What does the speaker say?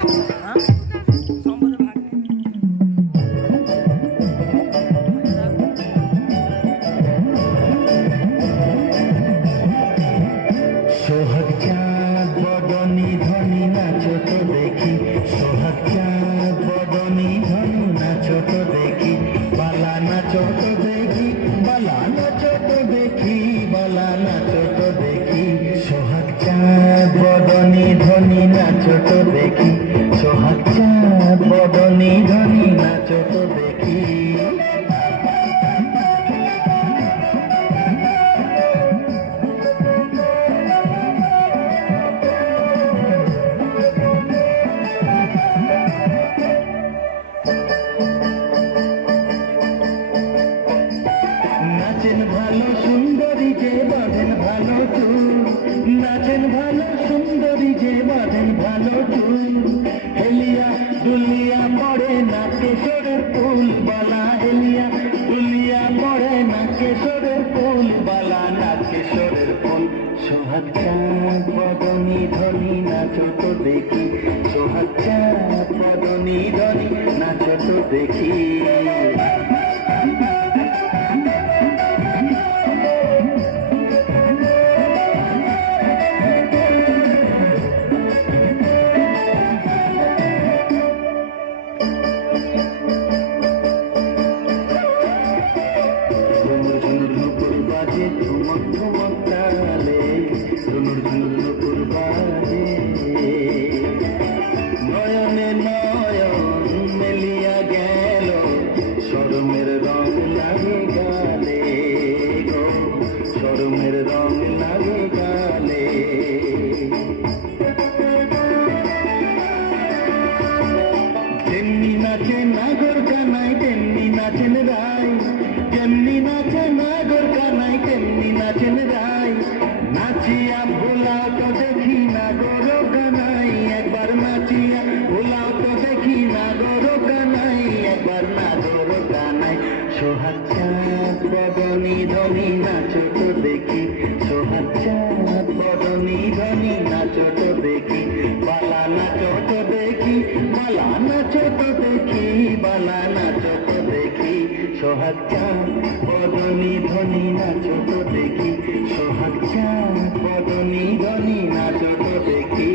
হ্যাঁ সম্পদে ভাগ নেই। সোহাগ চাঁদ বদনি ধনী নাচো তো দেখি, সোহাগ চাঁদ বদনি ধনী নাচো তো দেখি, বালা নাচো তো দেখি, বালা নাচো তো দেখি, বালা নাচো তো দেখি। সোহাগ চাঁদ বদনি ধনী নাচো তো দেখি, সোহাগ চাঁদ বদনি ধনী নাচো তো দেখি। নাচেন ভালো সুন্দরী যে বাঁধেন ভালো চুল, নাচেন ভালো সুন্দরী যে বাঁধেন ভালো চুল, হেলিয়া দুলিয়া পড়ে না কেশরের ফুল বালা, হেলিয়া দুলিয়া পড়ে না কেশরের ফুল বালা, না কেশরের ফুল। সোহাগ চাঁদ বদনি ধনী নাচো তো দেখি, সোহাগ চাঁদ বদনি ধনী নাচো তো দেখি। ঝুনুর ঝুনুর নুপুর বাজে ঝুমক ঝুমক তালে, ঝুনুর ঝুনুর নুপুর বাজে, নয়নে নয়ন মেলিয়া গেল, শরমের রং লাগে গালে গো, শরমের রং লাগে গালে। যেমনি নাচে নাগর কানাই তেমনি নাচেন রায়, যেমনি নাচে নাগর কানাই তেমনি নাচেন রায়, নাচিয়া ভোলাও তো দেখি নাগর কানাই, একবার নাচিয়া ভোলাও তো দেখি নাগর কানাই, একবার নাগর কানাই। সোহাগ চাঁদ বদনি ধনী নাচো তো দেখি, সোহাগ চাঁদ বদনি ধনী নাচো তো দেখি, বালা নাচো তো দেখি, বালা নাচো তো দেখি, বালা নাচো তো দেখি। সোহাগ চাঁদ বদনি ধনী নাচো তো দেখি, সোহাগ চাঁদ বদনি ধনী নাচো তো দেখি।